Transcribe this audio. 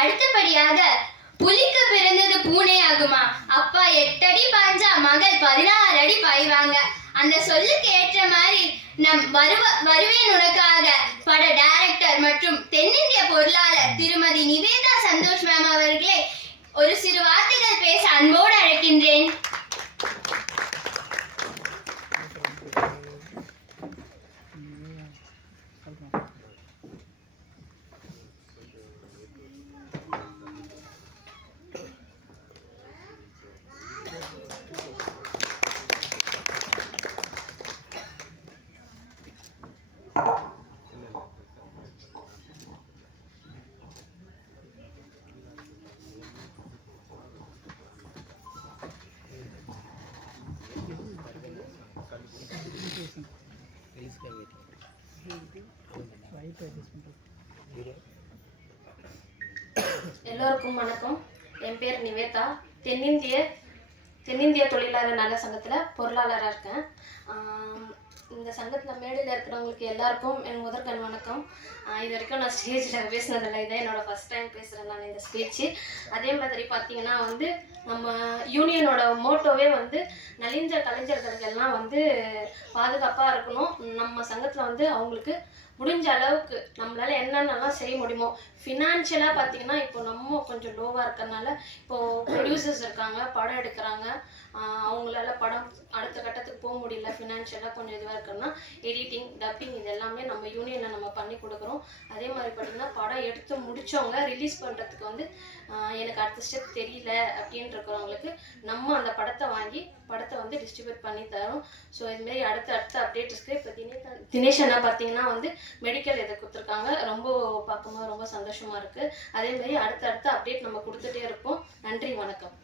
அடுத்தபடியாக புலிக்கு பிறந்தது பூனை ஆகுமா? அப்பா 8 அடி பாய்ஞ்சா மகள் 16 அடி பாய்வாங்க. அந்த சொல்லுக்கு ஏற்ற மாதிரி நம் வருவேன் உனக்காக பட டைரக்டர் மற்றும் தென்னிந்திய பொருளாளர் திருமதி நிவேதா சந்தோஷ் மேம் அவர்களே ஒரு சிறு வார்த்தைகள் பேச அன்போடு அழைக்கின்றேன். எல்லோருக்கும் வணக்கம். என் பேர் நிவேதா. தென்னிந்திய தொழிலாளர் நல சங்கத்தில் பொருளாளராக இருக்கேன். இந்த சங்கத்தில் மேடையில் இருக்கிறவங்களுக்கு எல்லாருக்கும் என் முதற்கண் வணக்கம். இது வரைக்கும் நான் ஸ்டேஜில் பேசினதில்லை, இதை என்னோடய ஃபஸ்ட் டைம் பேசுகிறேன் நான் இந்த ஸ்பீச்சு. அதே மாதிரி பார்த்தீங்கன்னா நம்ம யூனியனோட மோட்டோவே நலிஞ்ச கலைஞர்களுக்கெல்லாம் பாதுகாப்பாக இருக்கணும். நம்ம சங்கத்தில் அவங்களுக்கு முடிஞ்ச அளவுக்கு நம்மளால என்னென்னலாம் செய்ய முடியுமோ. ஃபினான்ஷியலாக பார்த்தீங்கன்னா இப்போ நம்ம கொஞ்சம் லோவாக இருக்கிறதுனால இப்போது ப்ரொடியூசர்ஸ் இருக்காங்க, படம் எடுக்கிறாங்க, அவங்களால படம் அடுத்த கட்டத்துக்கு போக முடியல, ஃபினான்ஷியலாக கொஞ்சம் இதுவாக இருக்குன்னா எடிட்டிங், டப்பிங் இது எல்லாமே நம்ம யூனியனில் நம்ம பண்ணி கொடுக்குறோம். அதே மாதிரி பார்த்திங்கன்னா படம் எடுத்து முடித்தவங்க ரிலீஸ் பண்ணுறதுக்கு எனக்கு அடுத்த ஸ்டெப் தெரியல அப்படின்னு இருக்கிறவங்களுக்கு நம்ம அந்த படத்தை வாங்கி படத்தை டிஸ்ட்ரிபியூட் பண்ணி தரோம். ஸோ இதுமாரி அடுத்த அப்டேட்ஸ்க்கு இப்போ தினேஷ் அண்ணா பார்த்தீங்கன்னா மெடிக்கல் இதை கொடுத்துருக்காங்க. ரொம்ப பார்க்கும்போது ரொம்ப சந்தோஷமாக இருக்குது. அதேமாரி அடுத்த அப்டேட் நம்ம கொடுத்துட்டே இருப்போம். நன்றி, வணக்கம்.